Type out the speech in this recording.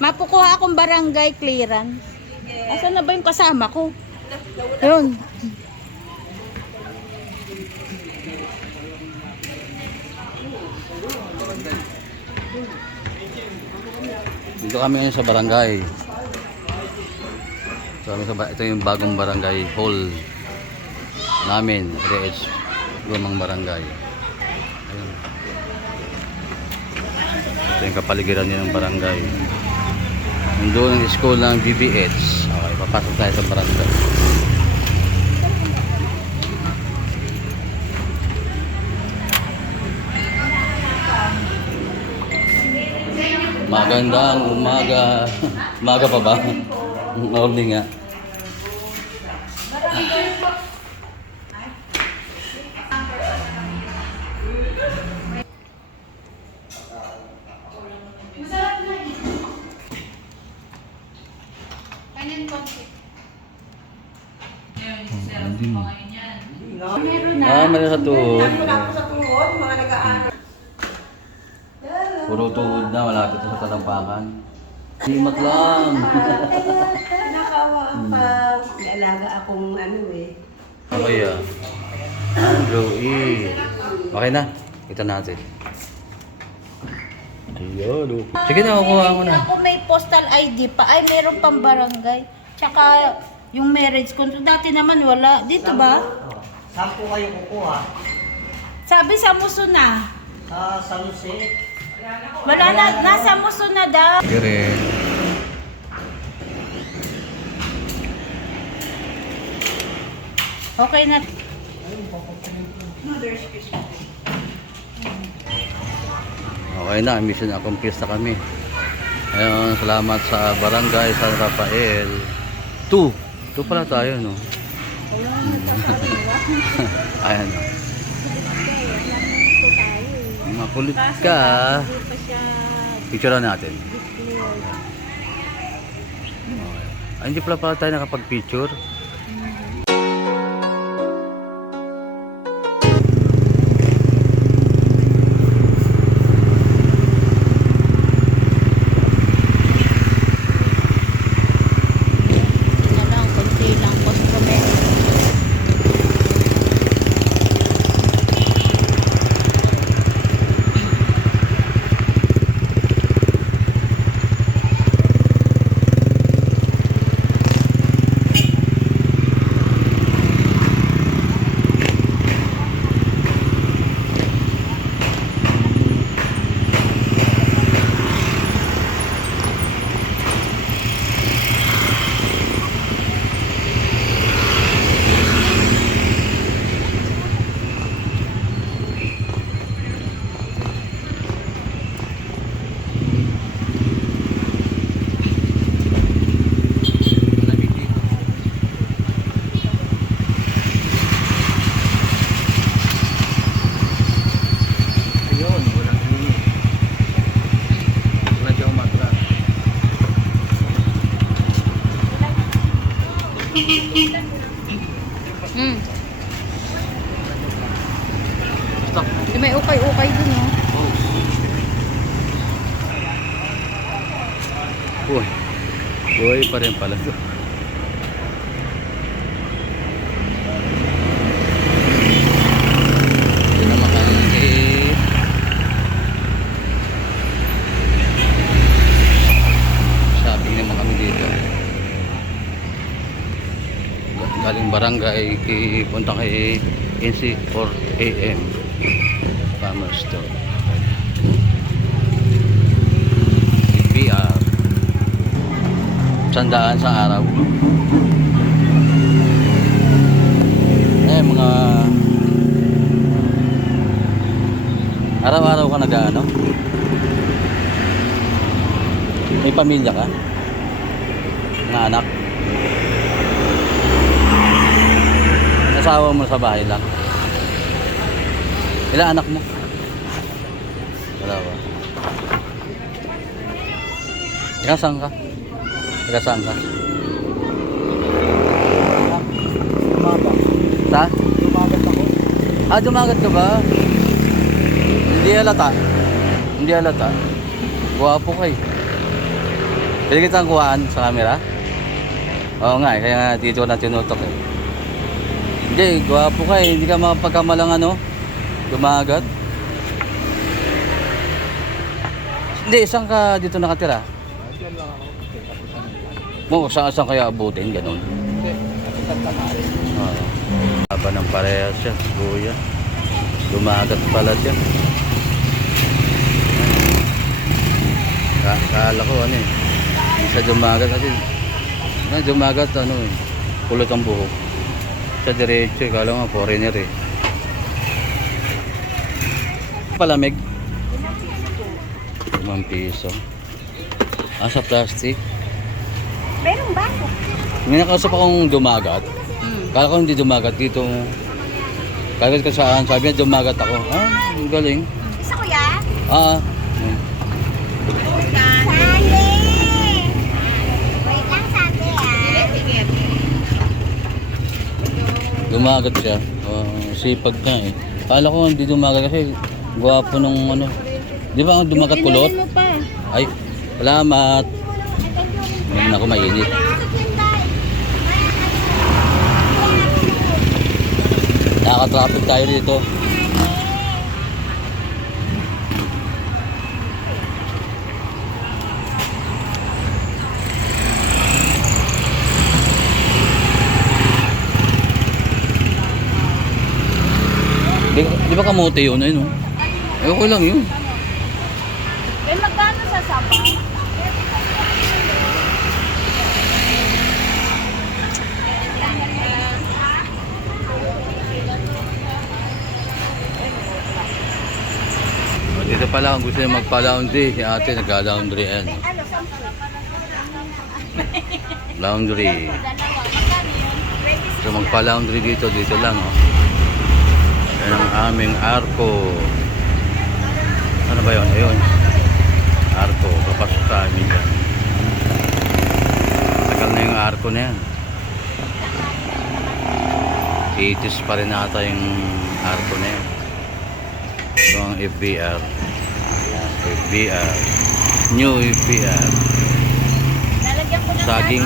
Mapukuha akong barangay clearance. Asan na ba yung kasama ko? Yun. Dito kami ngayon sa barangay. So, ito yung bagong barangay hall namin. RH Lumang Barangay. Ayun. Ito yung kapaligiran niya ng barangay. Nandun ang school ng BBH. Okay, papasok tayo sa barangay. Magandang umaga. Umaga pa ba? Morning nga. Meron sa tuhod. Puro tuhod na, malapit na sa talampakan. Himat lang. Nakakawa ang pag-alaga akong ano eh. Okay ah. Joey. Okay na. Kita natin. Ayun. Sige na, kukuha ko na. Ako may postal ID pa. Ay, meron pang barangay. Tsaka yung marriage contract. Dati naman wala. Dito ba? Saan po kayo kukuha? Sabi sa Muso na. Sa San Jose. Wala na. Nasa Muso na daw. Sige. Okay na. Okay na, mission accomplished na kami. Ayun, salamat sa barangay San Rafael. 2 pala tayo, no? Ayan. Makulit ka. Picture natin. Okay. Ay, hindi pala tayo nakapag-picture. Stop. May ukay-ukay dun, no? Uy. Uy pa rin pala to. Ito naman kami shopping naman kami dito. Galing barangay, punta kay NC 4 AM Farmer Store. PR 100 sa araw. Mga araw-araw ka nag-ano? May pamilya ka? Mga anak? Asawa mo sa bahay lang? Ilan anak mo? Wala ba? Saan ka? Saan ka? Sa? Lumagat ako. Dumagat ka ba? Hindi halata. Hindi halata. Gwapo ka eh. Pwede kitang kuhaan sa camera? Oo nga eh, kaya nga dito na tinutok eh. Hindi, gwapo ka eh. Hindi ka makapagkamalang ano, dumagat. Hindi, saan ka dito nakatira? Mo, saan kaya abutin, ganun? Oo. Haba ng parehas siya, kuya. Dumagat pala siya. Kala ko ano eh. Sa dumagat kasi. Dumagat ano eh. Kulot ang buhok. Sa diretso eh. Kala nga foreigner eh. Palamig. 5 piso. Sa plastic. Meron ba? May nakausap akong dumagat. Kala ko hindi dumagat dito. Kala ko saan. Sabi niya dumagat ako. Ang galing. Isa ko ya? Sali! Wait lang, sabi Dumagat siya. Sipag ka eh. Kala ko hindi dumagat kasi gwapo nung ano. Di ba dumagat kulot? Mo pa. Ay, salamat. Hindi ako mainit. Nakaka-traffic tayo dito. Di ba kamote yun? Ayun, oh. Okay lang yun. Eh, magkano sa sapaw? Dito pala kung gusto niya magpa-laundry, si ate nagka-laundry yan. Laundry. So magpa-laundry dito lang oh. Yan ang aming arko. Ano ba yun? Ayun. Arko. Papasok sa amin yan. Tagal na yung arko na yan. 80s pa rin ata yung arko na yan. Ito ang FBR. FBR. New FBR. Lalagyan ko ng Saging.